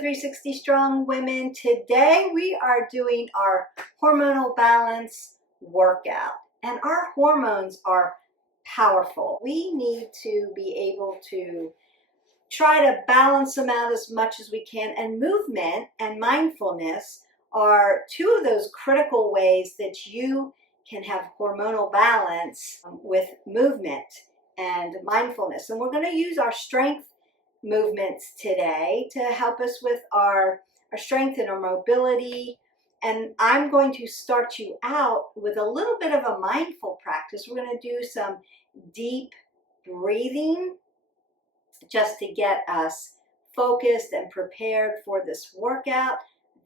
360 Strong Women. Today we are doing our hormonal balance workout, and our hormones are powerful. We need to be able to try to balance them out as much as we can, and movement and mindfulness are two of those critical ways that you can have hormonal balance with movement and mindfulness. And we're going to use our strength movements today to help us with our strength and our mobility. And I'm going to start you out with a little bit of a mindful practice. We're going to do some deep breathing just to get us focused and prepared for this workout.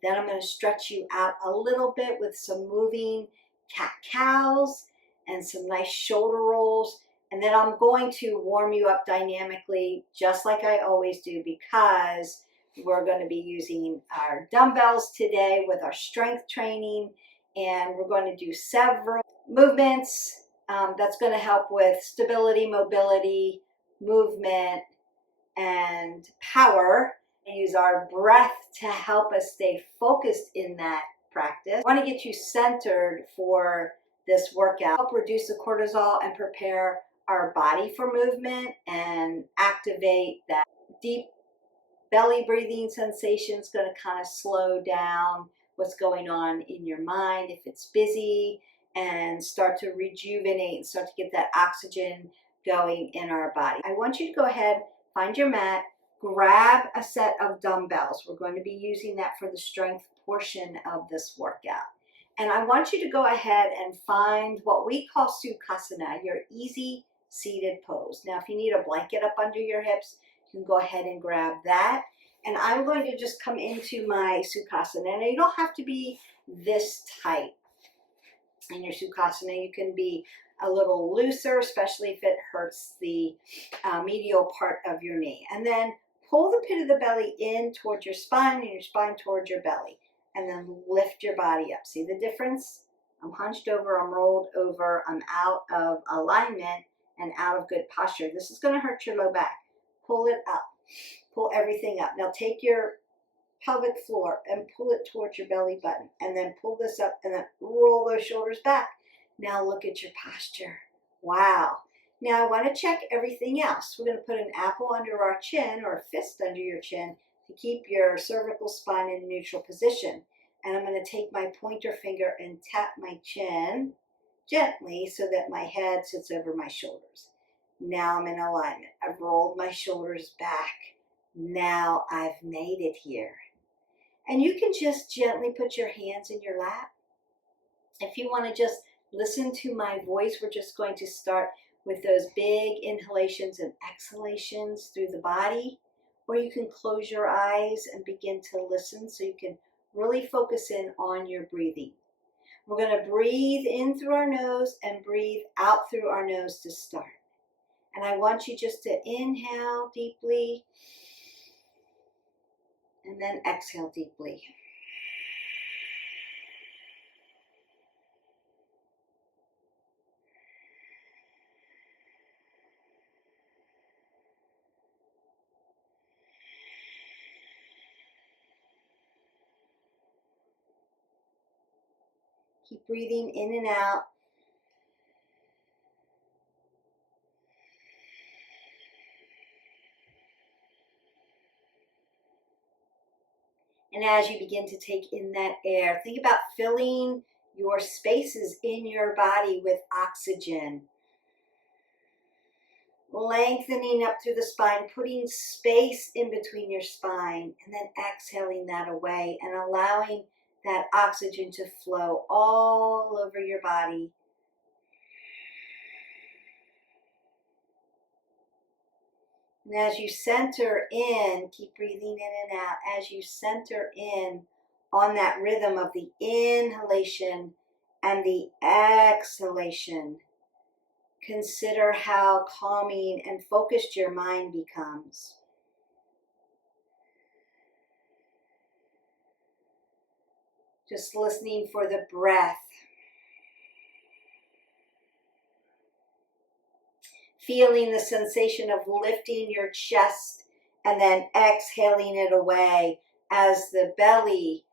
Then I'm going to stretch you out a little bit with some moving cat-cows and some nice shoulder rolls. And then I'm going to warm you up dynamically, just like I always do, because we're going to be using our dumbbells today with our strength training. And we're going to do several movements that's going to help with stability, mobility, movement, and power. And use our breath to help us stay focused in that practice. I want to get you centered for this workout, help reduce the cortisol and prepare our body for movement and activate that deep belly breathing sensation. Is going to kind of slow down what's going on in your mind if it's busy, and start to rejuvenate and start to get that oxygen going in our body. I want you to go ahead, find your mat, grab a set of dumbbells. We're going to be using that for the strength portion of this workout. And I want you to go ahead and find what we call Sukhasana, your easy seated pose. Now, if you need a blanket up under your hips, you can go ahead and grab that. And I'm going to just come into my Sukhasana. And you don't have to be this tight in your Sukhasana. You can be a little looser, especially if it hurts the medial part of your knee. And then pull the pit of the belly in towards your spine and your spine towards your belly. And then lift your body up. See the difference? I'm hunched over, I'm rolled over, I'm out of alignment and out of good posture. This is going to hurt your low back. Pull it up. Pull everything up. Now take your pelvic floor and pull it towards your belly button. And then pull this up and then roll those shoulders back. Now look at your posture. Wow. Now I want to check everything else. We're going to put an apple under our chin, or a fist under your chin, to keep your cervical spine in a neutral position. And I'm going to take my pointer finger and tap my chin gently so that my head sits over my shoulders. Now I'm in alignment. I've rolled my shoulders back. Now I've made it here. And you can just gently put your hands in your lap. If you want to just listen to my voice, we're just going to start with those big inhalations and exhalations through the body. Or you can close your eyes and begin to listen so you can really focus in on your breathing. We're going to breathe in through our nose and breathe out through our nose to start. And I want you just to inhale deeply and then exhale deeply. Keep breathing in and out. And as you begin to take in that air, think about filling your spaces in your body with oxygen. Lengthening up through the spine, putting space in between your spine, and then exhaling that away and allowing that oxygen to flow all over your body. And as you center in, keep breathing in and out. As you center in on that rhythm of the inhalation and the exhalation, consider how calming and focused your mind becomes. Just listening for the breath. Feeling the sensation of lifting your chest and then exhaling it away as the belly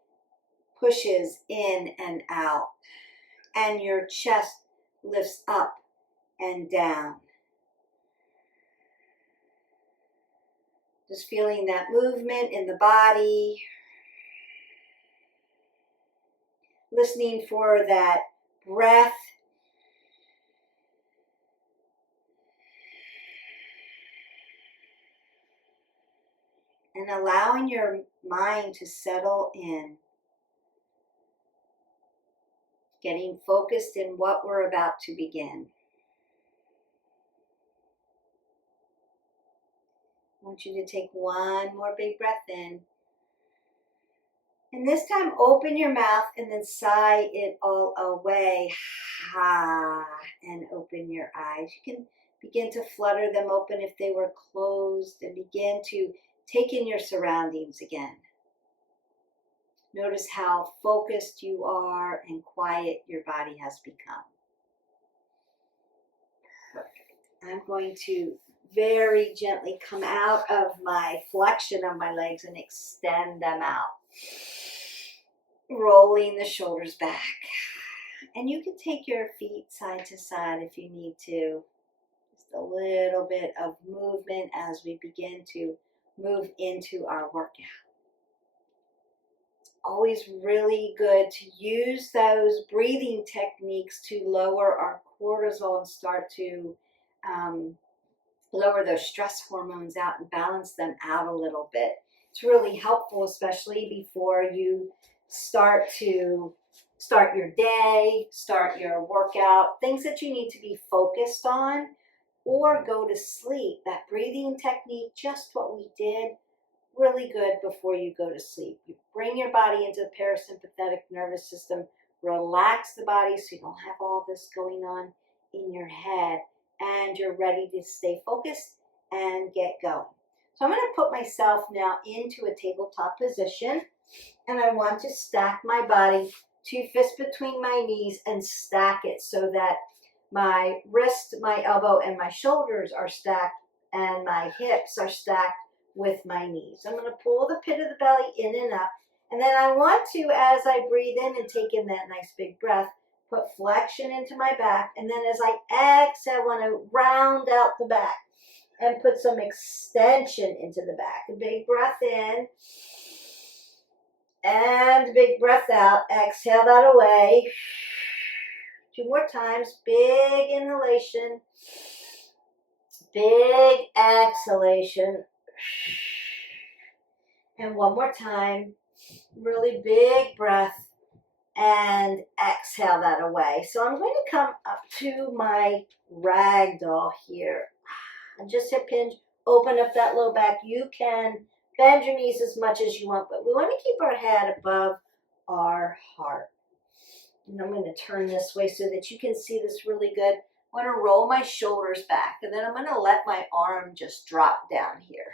pushes in and out and your chest lifts up and down. Just feeling that movement in the body. Listening for that breath. And allowing your mind to settle in. Getting focused in what we're about to begin. I want you to take one more big breath in. And this time open your mouth and then sigh it all away. Ha, and open your eyes. You can begin to flutter them open if they were closed and begin to take in your surroundings again. Notice how focused you are and quiet your body has become. Perfect. I'm going to very gently come out of my flexion of my legs and extend them out. Rolling the shoulders back. And you can take your feet side to side if you need to. Just a little bit of movement as we begin to move into our workout. It's always really good to use those breathing techniques to lower our cortisol and start to lower those stress hormones out and balance them out a little bit. It's really helpful, especially before you start your day, start your workout, things that you need to be focused on, or go to sleep. That breathing technique, just what we did, really good before you go to sleep. You bring your body into the parasympathetic nervous system, relax the body so you don't have all this going on in your head, and you're ready to stay focused and get going. So I'm going to put myself now into a tabletop position, and I want to stack my body, 2 fists between my knees, and stack it so that my wrist, my elbow, and my shoulders are stacked, and my hips are stacked with my knees. I'm going to pull the pit of the belly in and up, and then I want to, as I breathe in and take in that nice big breath, put flexion into my back, and then as I exhale, I want to round out the back and put some extension into the back. A big breath in, and big breath out. Exhale that away. 2 more times. Big inhalation. Big exhalation. And 1 more time. Really big breath. And exhale that away. So I'm going to come up to my ragdoll here. And just hip hinge. Open up that low back. You can bend your knees as much as you want, but we want to keep our head above our heart. And I'm going to turn this way so that you can see this really good. I want to roll my shoulders back, and then I'm going to let my arm just drop down here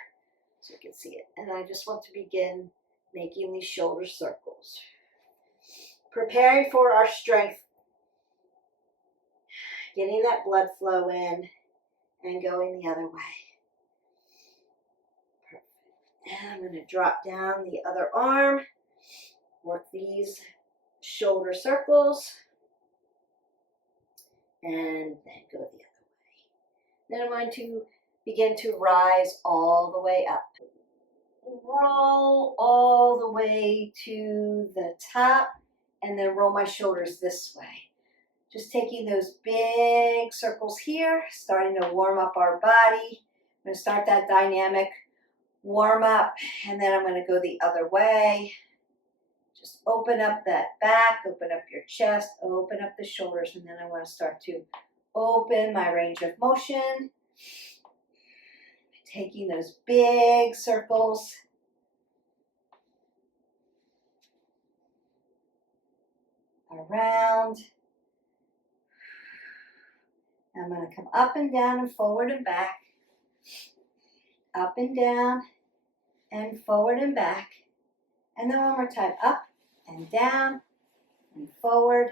so you can see it. And I just want to begin making these shoulder circles. Preparing for our strength. Getting that blood flow in and going the other way. And I'm going to drop down the other arm, work these shoulder circles, and then go the other way. Then I'm going to begin to rise all the way up. Roll all the way to the top, and then roll my shoulders this way. Just taking those big circles here, starting to warm up our body. I'm going to start that dynamic warm up, and then I'm going to go the other way. Just open up that back, open up your chest, open up the shoulders, and then I want to start to open my range of motion. Taking those big circles. Around. I'm going to come up and down and forward and back. Up and down and forward and back. And then 1 more time. Up and down and forward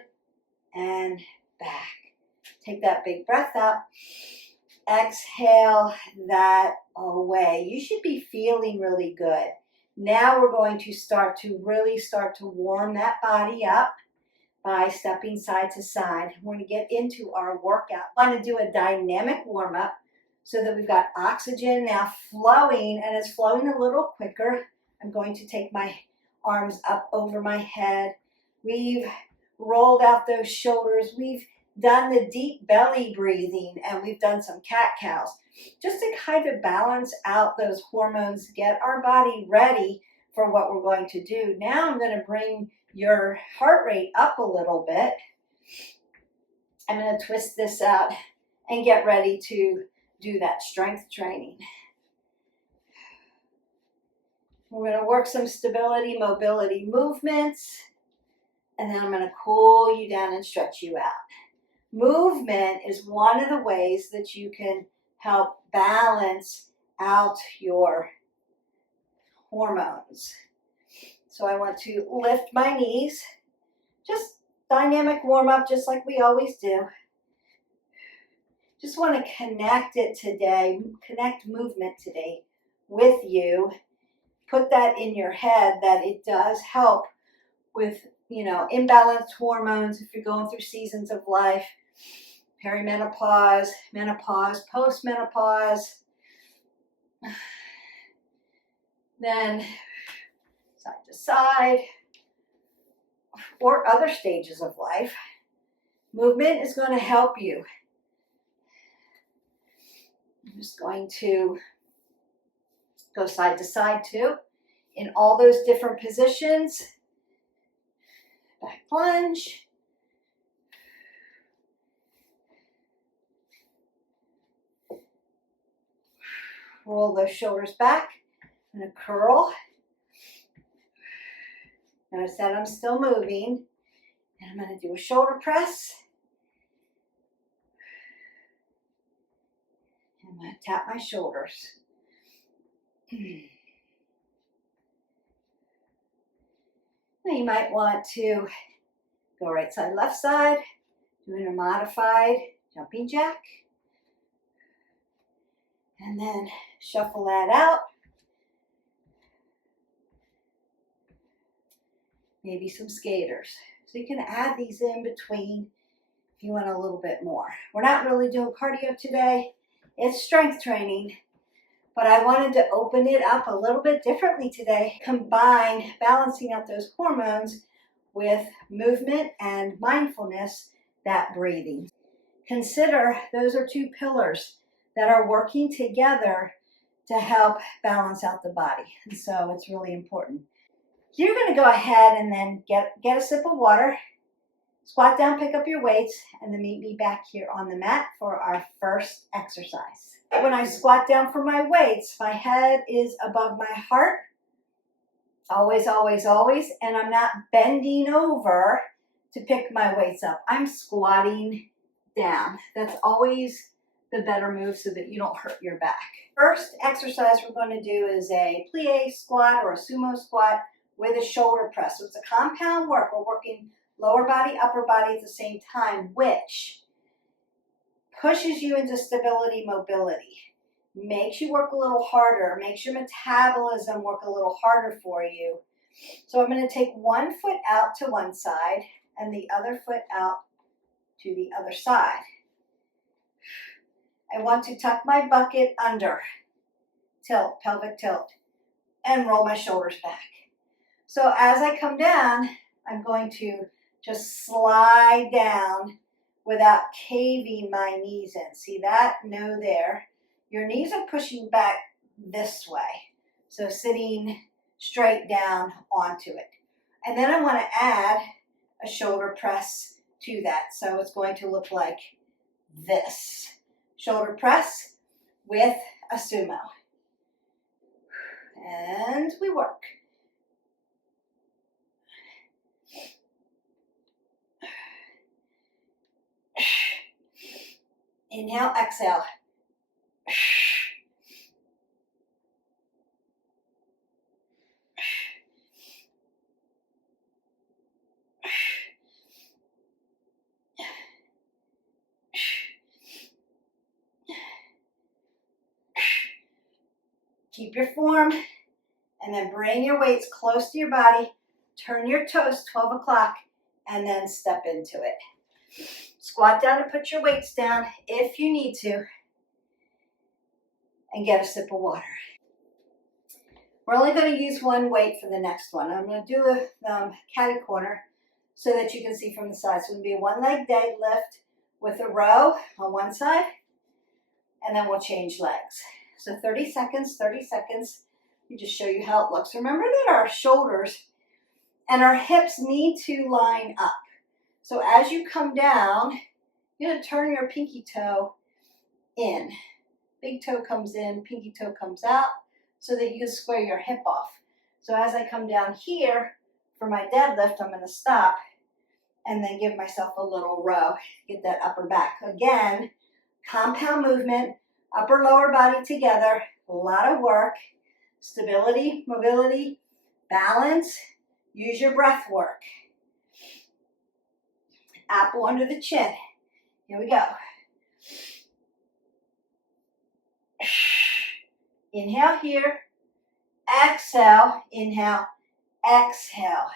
and back. Take that big breath out. Exhale that away. You should be feeling really good. Now we're going to really start to warm that body up by stepping side to side. We're going to get into our workout. I want to do a dynamic warm up so that we've got oxygen now flowing, and it's flowing a little quicker. I'm going to take my arms up over my head. We've rolled out those shoulders. We've done the deep belly breathing, and we've done some cat-cows just to kind of balance out those hormones, get our body ready for what we're going to do. Now I'm going to bring your heart rate up a little bit. I'm going to twist this out and get ready to do that strength training. We're going to work some stability, mobility movements, and then I'm going to cool you down and stretch you out. Movement is one of the ways that you can help balance out your hormones. So I want to lift my knees, just dynamic warm up, just like we always do. Just want to connect it today, connect movement today with you. Put that in your head that it does help with, imbalanced hormones if you're going through seasons of life, perimenopause, menopause, postmenopause. Then side to side, or other stages of life. Movement is going to help you. I'm just going to go side to side too, in all those different positions. Back plunge. Roll those shoulders back. I'm going to curl. Notice that I'm still moving. And I'm going to do a shoulder press. And I'm going to tap my shoulders. Now you might want to go right side, left side, doing a modified jumping jack. And then shuffle that out. Maybe some skaters. So you can add these in between if you want a little bit more. We're not really doing cardio today. It's strength training. But I wanted to open it up a little bit differently today. Combine balancing out those hormones with movement and mindfulness, that breathing. Consider those are two pillars that are working together to help balance out the body. And so it's really important. You're going to go ahead and then get a sip of water, squat down, pick up your weights, and then meet me back here on the mat for our first exercise. When I squat down for my weights, my head is above my heart, always, always, always, and I'm not bending over to pick my weights up. I'm squatting down. That's always the better move so that you don't hurt your back. First exercise we're going to do is a plie squat or a sumo squat with a shoulder press. So it's a compound work. We're working lower body, upper body at the same time, which pushes you into stability, mobility, makes you work a little harder, makes your metabolism work a little harder for you. So I'm going to take one foot out to one side and the other foot out to the other side. I want to tuck my bucket under, tilt, pelvic tilt, and roll my shoulders back. So as I come down, I'm going to just slide down without caving my knees in. See that? No there. Your knees are pushing back this way. So sitting straight down onto it. And then I want to add a shoulder press to that. So it's going to look like this. Shoulder press with a sumo. And we work. Inhale, exhale. Keep your form And then bring your weights close to your body. Turn your toes 12 o'clock and then step into it. Squat down and put your weights down if you need to. And get a sip of water. We're only going to use one weight for the next one. I'm going to do a catty corner so that you can see from the side. So it's going to be a one leg deadlift with a row on one side. And then we'll change legs. So 30 seconds, 30 seconds. We just show you how it looks. Remember that our shoulders and our hips need to line up. So as you come down, you're going to turn your pinky toe in. Big toe comes in, pinky toe comes out, so that you can square your hip off. So as I come down here for my deadlift, I'm going to stop and then give myself a little row. Get that upper back. Again, compound movement, upper lower body together, a lot of work, stability, mobility, balance, use your breath work. Apple under the chin. Here we go. Inhale here, exhale, inhale, exhale.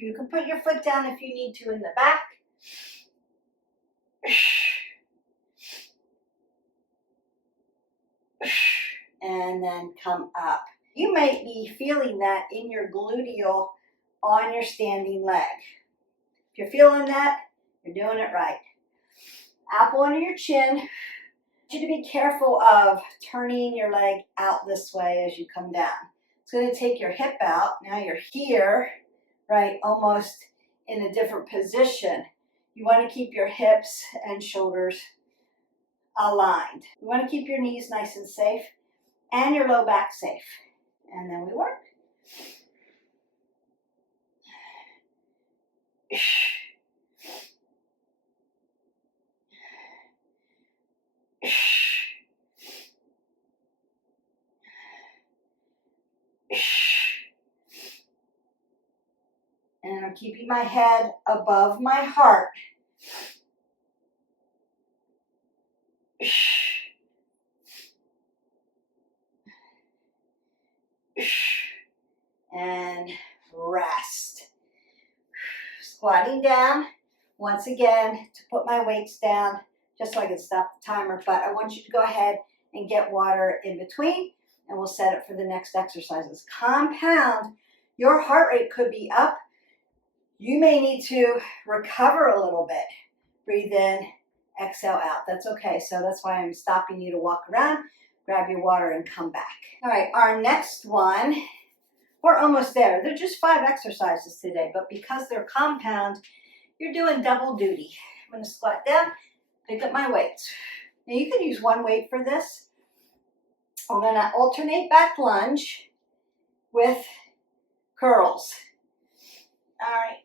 You can put your foot down if you need to in the back. And then come up. You might be feeling that in your gluteal on your standing leg. If you're feeling that, you're doing it right. Apple under your chin. I want you to be careful of turning your leg out this way as you come down. It's going to take your hip out. Now you're here, right, almost in a different position. You want to keep your hips and shoulders aligned. You want to keep your knees nice and safe and your low back safe. And then we work. And I'm keeping my head above my heart. And rest. Squatting down once again to put my weights down just so I can stop the timer, but I want you to go ahead and get water in between and we'll set it for the next exercises. Compound, your heart rate could be up. You may need to recover a little bit. Breathe in, exhale out. That's okay. So that's why I'm stopping you to walk around, grab your water and come back. All right, our next one, we're almost there. They're just 5 exercises today, but because they're compound, you're doing double duty. I'm going to squat down, pick up my weights. Now you can use one weight for this. I'm going to alternate back lunge with curls. All right.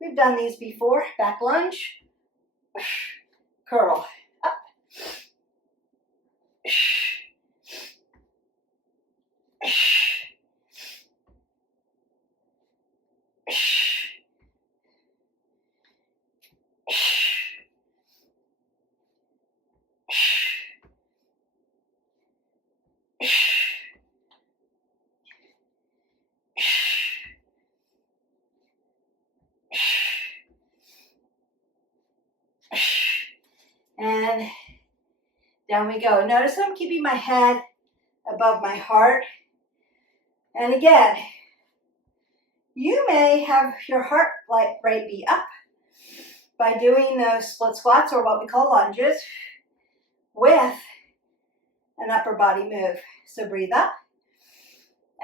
We've done these before. Back lunge, curl, up. And down we go. Notice I'm keeping my head above my heart. And again, you may have your heart rate be up by doing those split squats or what we call lunges with an upper body move. So breathe up,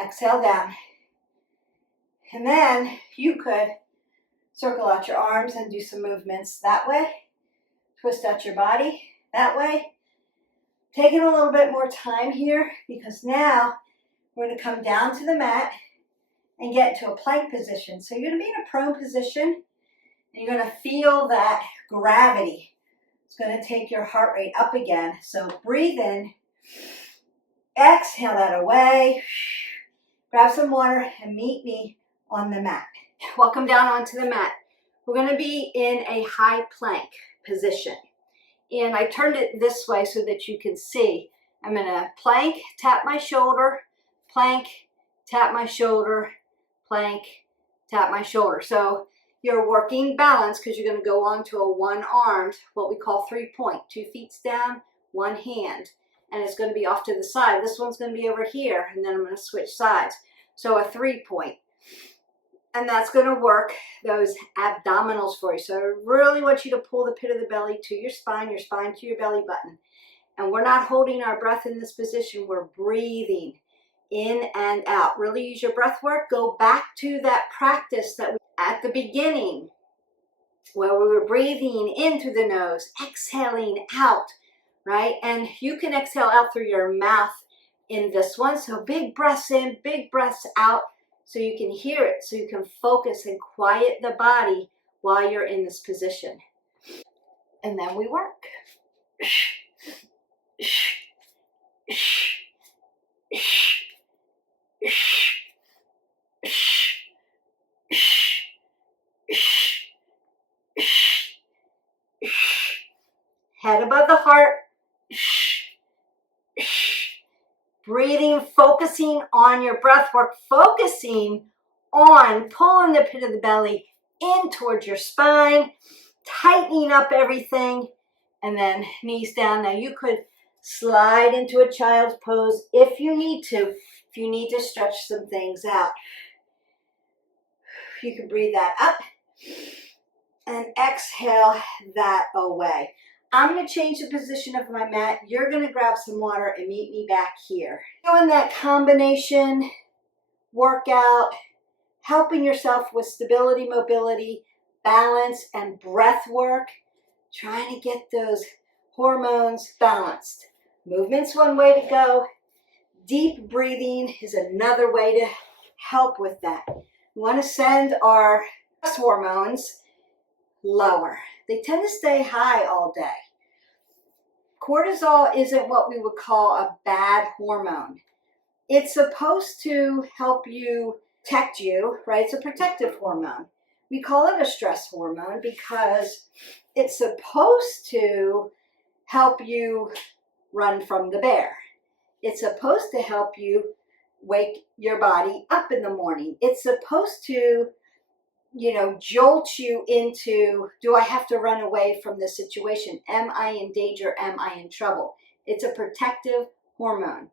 exhale down. And then you could circle out your arms and do some movements that way. Twist out your body that way. Taking a little bit more time here because now we're going to come down to the mat and get into a plank position. So you're going to be in a prone position and you're going to feel that gravity. It's going to take your heart rate up again. So breathe in, exhale that away, grab some water and meet me on the mat. Welcome down onto the mat. We're going to be in a high plank position. And I turned it this way so that you can see. I'm going to plank, tap my shoulder, plank, tap my shoulder, plank, tap my shoulder. So you're working balance because you're going to go on to a one-armed, what we call 3-point, 2 feet down, one hand. And it's going to be off to the side. This one's going to be over here, and then I'm going to switch sides. So a 3-point. And that's going to work those abdominals for you. So I really want you to pull the pit of the belly to your spine to your belly button. And we're not holding our breath in this position. We're breathing in and out. Really use your breath work. Go back to that practice that we at the beginning where we were breathing in through the nose, exhaling out, right? And you can exhale out through your mouth in this one. So big breaths in, big breaths out. So you can hear it, so you can focus and quiet the body while you're in this position. And then we work. Head above the heart. Breathing, focusing on your breath work, focusing on pulling the pit of the belly in towards your spine, tightening up everything, and then knees down. Now you could slide into a child's pose if you need to stretch some things out. You can breathe that up and exhale that away. I'm going to change the position of my mat. You're going to grab some water and meet me back here. Doing that combination workout, helping yourself with stability, mobility, balance, and breath work, trying to get those hormones balanced. Movement's one way to go. Deep breathing is another way to help with that. We want to send our stress hormones lower. They tend to stay high all day. Cortisol isn't what we would call a bad hormone. It's supposed to help you, protect you, right? It's a protective hormone. We call it a stress hormone because it's supposed to help you run from the bear. It's supposed to help you wake your body up in the morning. It's supposed to jolt you into, do I have to run away from this situation? Am I in danger? Am I in trouble? It's a protective hormone.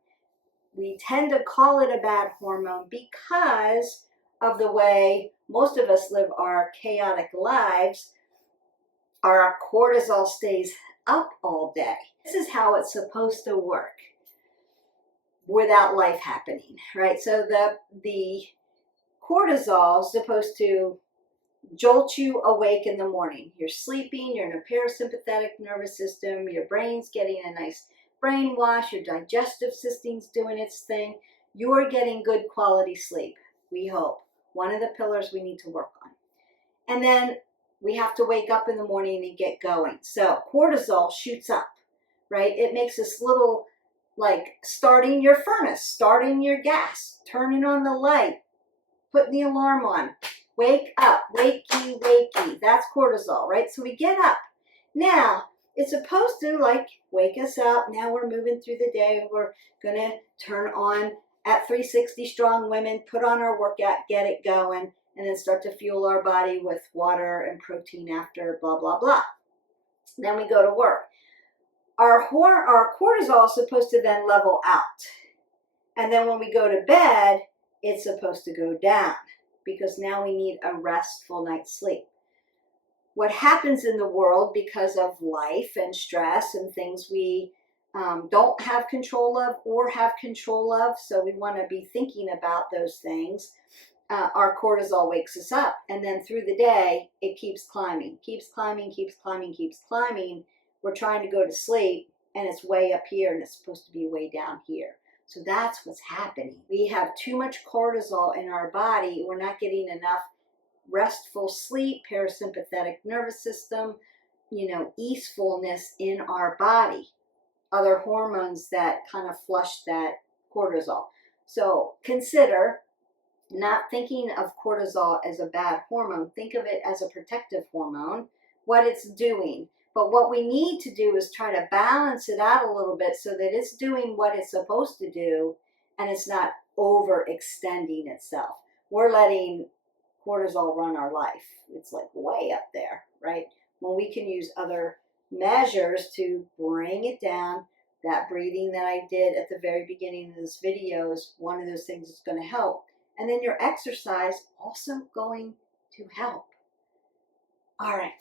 We tend to call it a bad hormone because of the way most of us live our chaotic lives. Our cortisol stays up all day. This is how it's supposed to work without life happening, right? So the cortisol is supposed to jolt you awake in the morning. You're sleeping, you're in a parasympathetic nervous system, your brain's getting a nice brainwash, your digestive system's doing its thing. You're getting good quality sleep, we hope. One of the pillars we need to work on. And then we have to wake up in the morning and get going. So cortisol shoots up, right? It makes this little, like starting your furnace, starting your gas, turning on the light, putting the alarm on. Wake up, wakey, wakey. That's cortisol, right? So we get up. Now, it's supposed to wake us up. Now we're moving through the day. We're going to turn on at 360 Strong Women, put on our workout, get it going, and then start to fuel our body with water and protein after, blah, blah, blah. Then we go to work. Our cortisol is supposed to then level out. And then when we go to bed, it's supposed to go down because now we need a restful night's sleep. What happens in the world because of life and stress and things we don't have control of or have control of, so we want to be thinking about those things, our cortisol wakes us up. And then through the day, it keeps climbing, keeps climbing, keeps climbing, keeps climbing. We're trying to go to sleep, and it's way up here, and it's supposed to be way down here. So that's what's happening. We have too much cortisol in our body. We're not getting enough restful sleep, parasympathetic nervous system, easefulness in our body. Other hormones that kind of flush that cortisol. So consider Not thinking of cortisol as a bad hormone. Think of it as a protective hormone, what it's doing. But what we need to do is try to balance it out a little bit so that it's doing what it's supposed to do and it's not overextending itself. We're letting cortisol run our life. It's like way up there, right? When we can use other measures to bring it down. That breathing that I did at the very beginning of this video is one of those things that's going to help. And then your exercise also going to help. All right.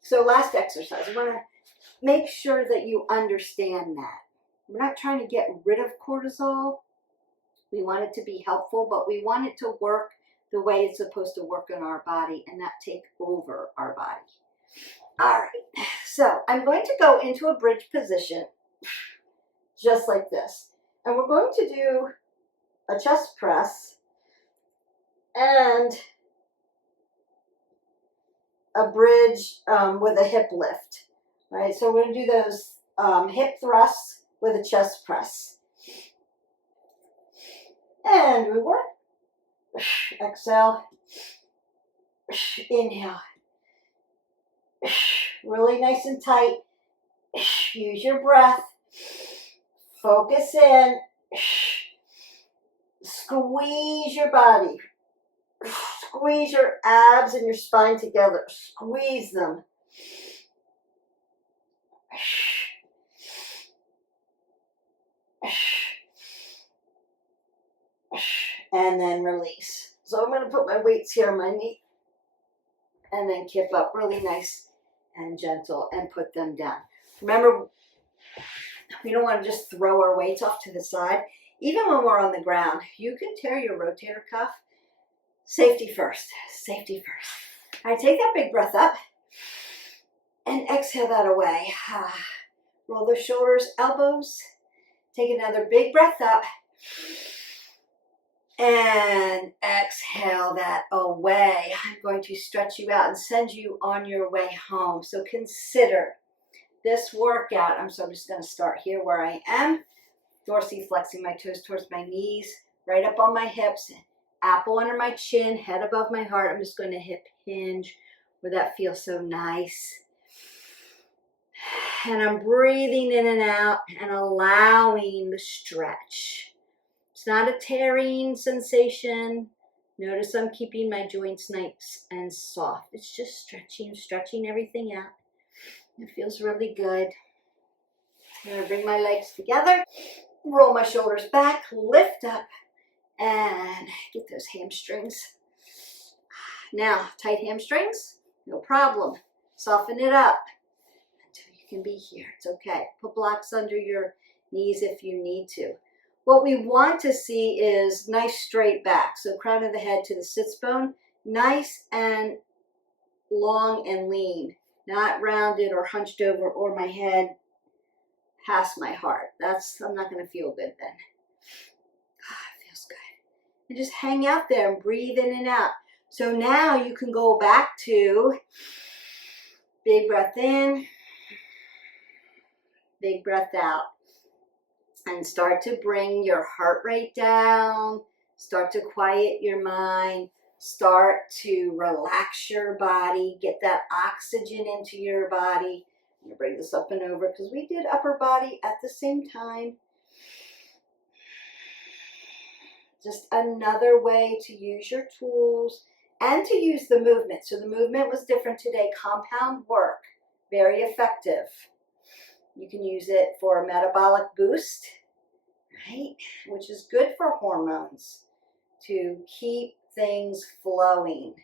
So last exercise, I want to make sure that you understand that. We're not trying to get rid of cortisol. We want it to be helpful, but we want it to work the way it's supposed to work in our body and not take over our body. All right. So I'm going to go into a bridge position just like this. And we're going to do a chest press and a bridge with a hip lift, right? So we're going to do those hip thrusts with a chest press. And we work. Exhale. Inhale. Really nice and tight. Use your breath. Focus in. Squeeze your body. Squeeze your abs and your spine together. Squeeze them. And then release. So I'm going to put my weights here on my knee. And then kip up really nice and gentle and put them down. Remember, we don't want to just throw our weights off to the side. Even when we're on the ground, you can tear your rotator cuff. Safety first. Safety first. All right, take that big breath up and exhale that away. Roll the shoulders, elbows. Take another big breath up and exhale that away. I'm going to stretch you out and send you on your way home. So consider this workout. I'm just going to start here where I am. Dorsiflexing my toes towards my knees, right up on my hips. Apple under my chin, head above my heart. I'm just going to hip hinge where that feels so nice. And I'm breathing in and out and allowing the stretch. It's not a tearing sensation. Notice I'm keeping my joints nice and soft. It's just stretching everything out. It feels really good. I'm going to bring my legs together, roll my shoulders back, lift up, and get those hamstrings. Now, tight hamstrings, no problem. Soften it up until you can be here. It's okay. Put blocks under your knees if you need to. What we want to see is nice straight back. So crown of the head to the sits bone, nice and long and lean, not rounded or hunched over or my head past my heart. I'm not going to feel good then. It feels good. And just hang out there and breathe in and out. So now you can go back to big breath in, big breath out. And start to bring your heart rate down. Start to quiet your mind. Start to relax your body. Get that oxygen into your body. I'm going to bring this up and over because we did upper body at the same time. Just another way to use your tools and to use the movement. So the movement was different today. Compound work. Very effective. You can use it for a metabolic boost, right? Which is good for hormones to keep things flowing.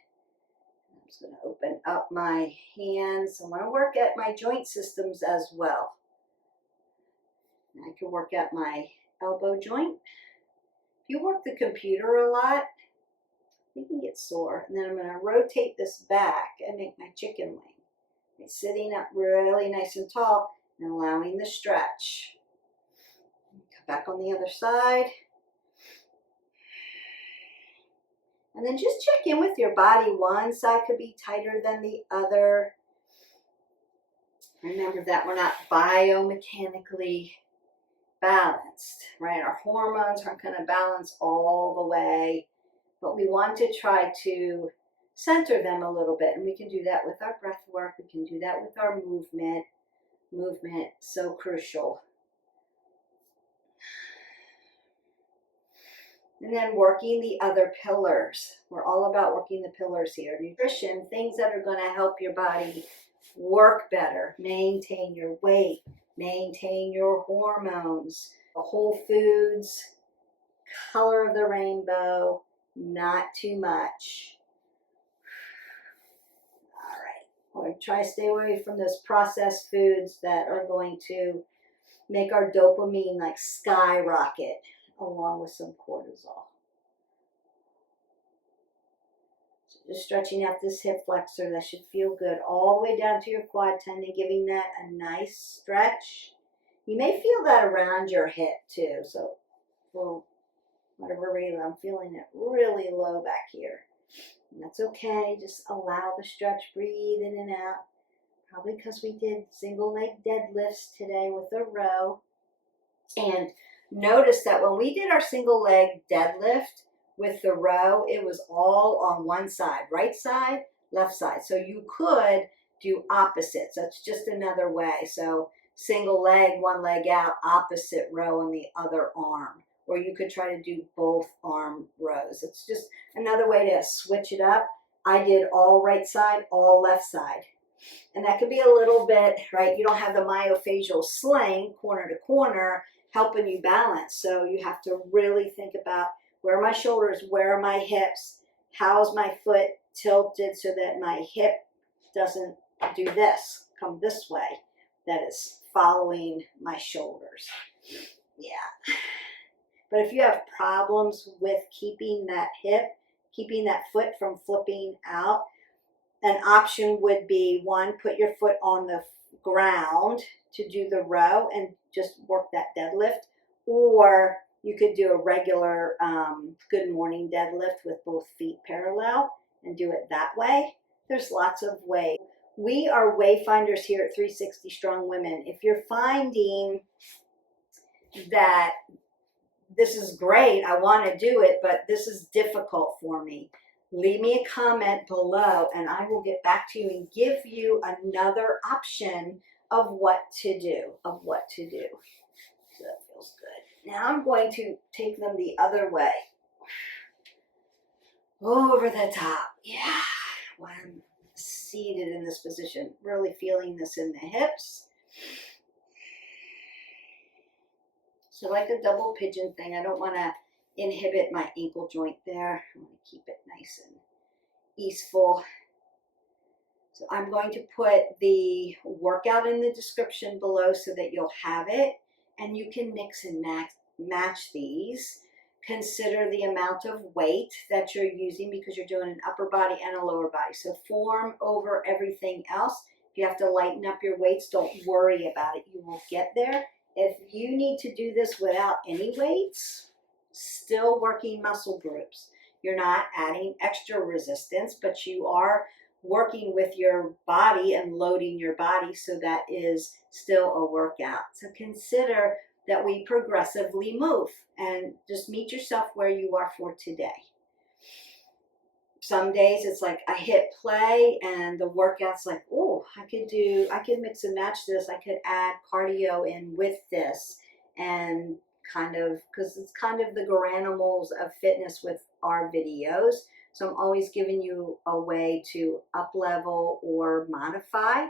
I'm just going to open up my hands. I want to work at my joint systems as well. I can work at my elbow joint. If you work the computer a lot, you can get sore. And then I'm going to rotate this back and make my chicken wing. Sitting up really nice and tall and allowing the stretch. Come back on the other side. And then just check in with your body. One side could be tighter than the other. Remember that we're not biomechanically balanced, right? Our hormones aren't going to balance all the way. but we want to try to center them a little bit. And we can do that with our breath work. We can do that with our movement. Movement, so crucial. And then working the other pillars. We're all about working the pillars here. Nutrition, things that are going to help your body work better, maintain your weight, maintain your hormones, the whole foods, color of the rainbow, not too much. All right, we're going to try to stay away from those processed foods that are going to make our dopamine like skyrocket, along with some cortisol. So just stretching out this hip flexor, that should feel good, all the way down to your quad tendon, giving that a nice stretch. You may feel that around your hip too, so for whatever reason, I'm feeling it really low back here. And that's okay, just allow the stretch, breathe in and out. Probably because we did single leg deadlifts today with a row. And notice that when we did our single leg deadlift with the row, it was all on one side, right side, left side. So you could do opposites. That's just another way. So single leg, one leg out, opposite row on the other arm. Or you could try to do both arm rows. It's just another way to switch it up. I did all right side, all left side. And that could be a little bit, right? You don't have the myofascial sling corner to corner helping you balance. So you have to really think about, where are my shoulders? Where are my hips? How's my foot tilted so that my hip doesn't do this, come this way, that is following my shoulders. Yeah. But if you have problems with keeping that hip, keeping that foot from flipping out, an option would be, one, put your foot on the ground to do the row and just work that deadlift. Or you could do a regular good morning deadlift with both feet parallel and do it that way. There's lots of ways. We are wayfinders here at 360 Strong Women. If you're finding that this is great, I want to do it, but this is difficult for me, leave me a comment below and I will get back to you and give you another option of what to do, So that feels good. Now I'm going to take them the other way. Over the top. Yeah. When I'm seated in this position, really feeling this in the hips. So like a double pigeon thing, I don't want to inhibit my ankle joint there. I want to keep it nice and easeful. So I'm going to put the workout in the description below so that you'll have it, and you can mix and match these. Consider the amount of weight that you're using, because you're doing an upper body and a lower body. So form over everything else. If you have to lighten up your weights, don't worry about it. You will get there. If you need to do this without any weights, still working muscle groups. You're not adding extra resistance, but you are working with your body and loading your body, so that is still a workout. So consider that we progressively move and just meet yourself where you are for today. Some days it's like I hit play and the workout's like, oh, I could mix and match this. I could add cardio in with this, and kind of, because it's kind of the granimals of fitness with our videos. So I'm always giving you a way to up level or modify,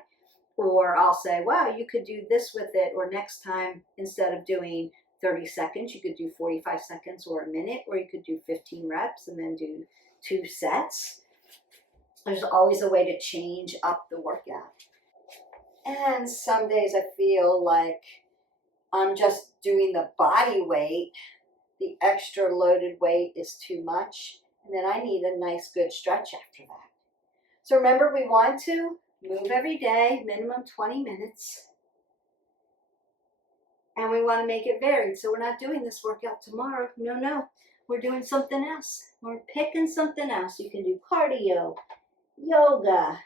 or I'll say, wow, you could do this with it, or next time, instead of doing 30 seconds, you could do 45 seconds or a minute, or you could do 15 reps and then do 2 sets. There's always a way to change up the workout. And some days I feel like I'm just doing the body weight. The extra loaded weight is too much. And then I need a nice good stretch after that. So remember, we want to move every day, minimum 20 minutes. And we want to make it varied. So we're not doing this workout tomorrow. No. We're doing something else. We're picking something else. You can do cardio, yoga,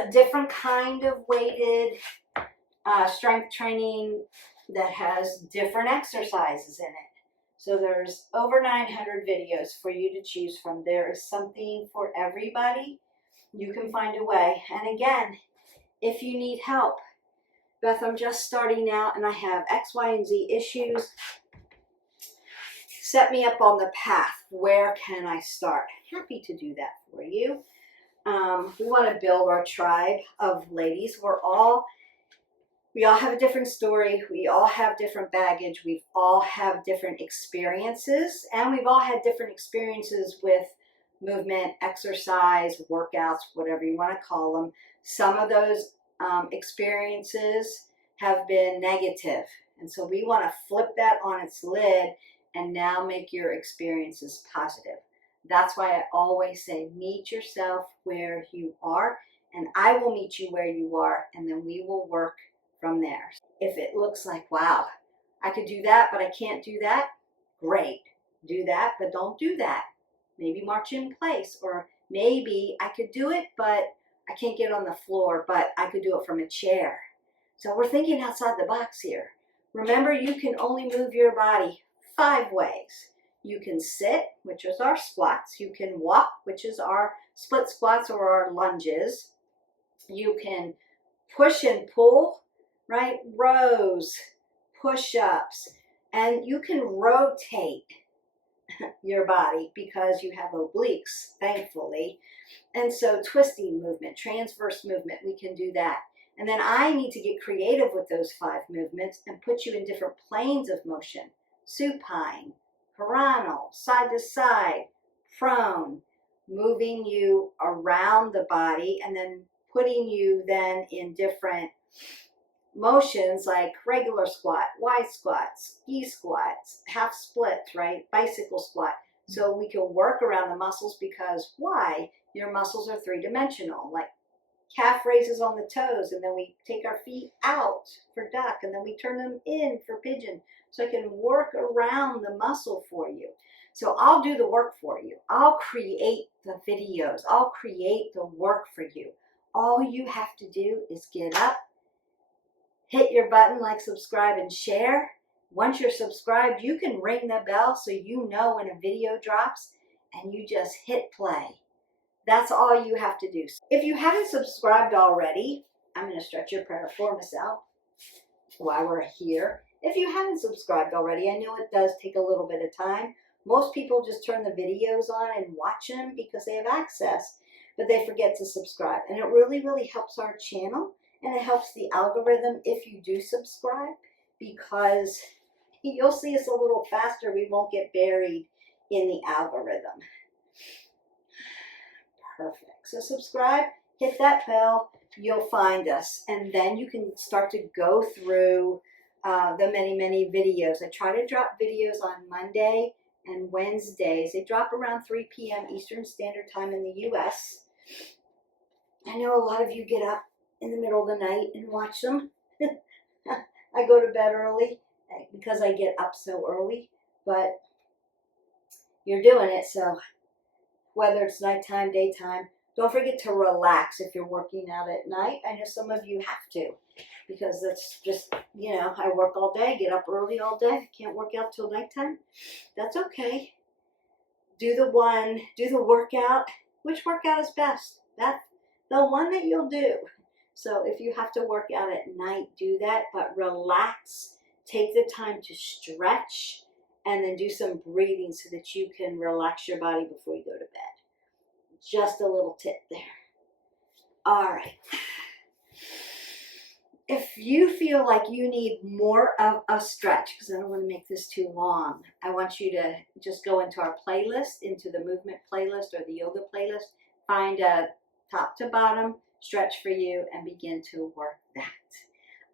a different kind of weighted strength training that has different exercises in it. So there's over 900 videos for you to choose from. There is something for everybody. You can find a way. And again, if you need help, Beth, I'm just starting out and I have X, Y, and Z issues. Set me up on the path. Where can I start? Happy to do that for you. We want to build our tribe of ladies. We all have a different story. We all have different baggage. We all have different experiences, and we've all had different experiences with movement, exercise, workouts, whatever you want to call them. Some of those experiences have been negative, and so we want to flip that on its lid and now make your experiences positive. That's why I always say, meet yourself where you are, and I will meet you where you are, and then we will work from there. If it looks like, wow, I could do that, but I can't do that, great. Do that, but don't do that. Maybe march in place, or maybe I could do it, but I can't get on the floor, but I could do it from a chair. So we're thinking outside the box here. Remember, you can only move your body 5 ways. You can sit, which is our squats. You can walk, which is our split squats or our lunges. You can push and pull, right? Rows, push-ups, and you can rotate your body because you have obliques, thankfully. And so twisting movement, transverse movement, we can do that. And then I need to get creative with those 5 movements and put you in different planes of motion. Supine, coronal, side to side, prone, moving you around the body and then putting you then in different motions like regular squat, wide squats, ski squats, half splits, right? Bicycle squat. So we can work around the muscles because why? Your muscles are 3-dimensional, like calf raises on the toes, and then we take our feet out for duck, and then we turn them in for pigeon. So I can work around the muscle for you. So I'll do the work for you. I'll create the videos. I'll create the work for you. All you have to do is get up, hit your button like, subscribe, and share. Once you're subscribed, you can ring the bell so you know when a video drops, and you just hit play. That's all you have to do. If you haven't subscribed already, I'm going to stretch your piriformis out while we're here. If you haven't subscribed already, I know it does take a little bit of time. Most people just turn the videos on and watch them because they have access, but they forget to subscribe. And it really, really helps our channel, and it helps the algorithm if you do subscribe, because you'll see us a little faster. We won't get buried in the algorithm. Perfect. So subscribe, hit that bell, you'll find us, and then you can start to go through the many, many videos. I try to drop videos on Monday and Wednesdays. They drop around 3 p.m. Eastern Standard Time in the U.S. I know a lot of you get up in the middle of the night and watch them. I go to bed early because I get up so early, but you're doing it, so whether it's nighttime, daytime, don't forget to relax if you're working out at night. I know some of you have to, because that's just, you know, I work all day, get up early all day, can't work out till nighttime. That's okay. Do the workout. Which workout is best? That's the one that you'll do. So if you have to work out at night, do that, but relax. Take the time to stretch and then do some breathing so that you can relax your body before you go to bed. Just a little tip there. All right. If you feel like you need more of a stretch, because I don't want to make this too long, I want you to just go into our playlist, into the movement playlist or the yoga playlist, find a top to bottom stretch for you and begin to work that.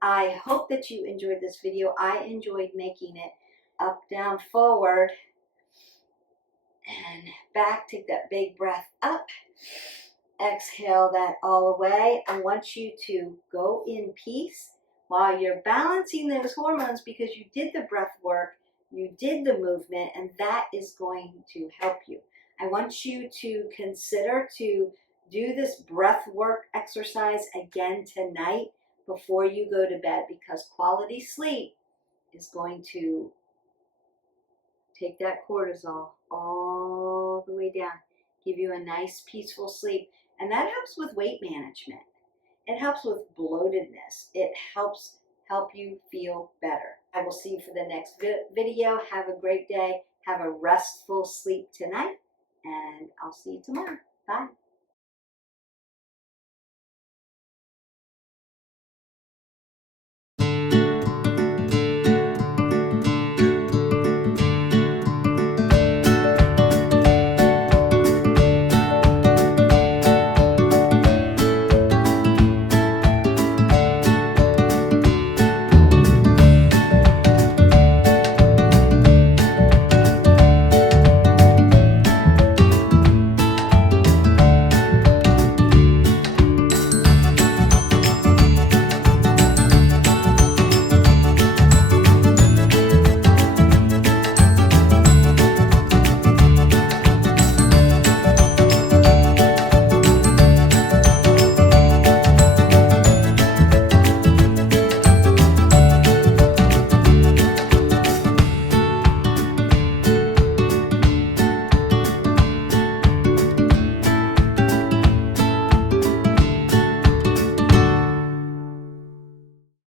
I hope that you enjoyed this video. I enjoyed making it. Up, down, forward, and back. Take that big breath up. Exhale that all away. I want you to go in peace while you're balancing those hormones, because you did the breath work, you did the movement, and that is going to help you. I want you to consider to do this breath work exercise again tonight before you go to bed, because quality sleep is going to take that cortisol all the way down, give you a nice peaceful sleep. And that helps with weight management. It helps with bloatedness. It helps you feel better. I will see you for the next video. Have a great day. Have a restful sleep tonight. And I'll see you tomorrow. Bye.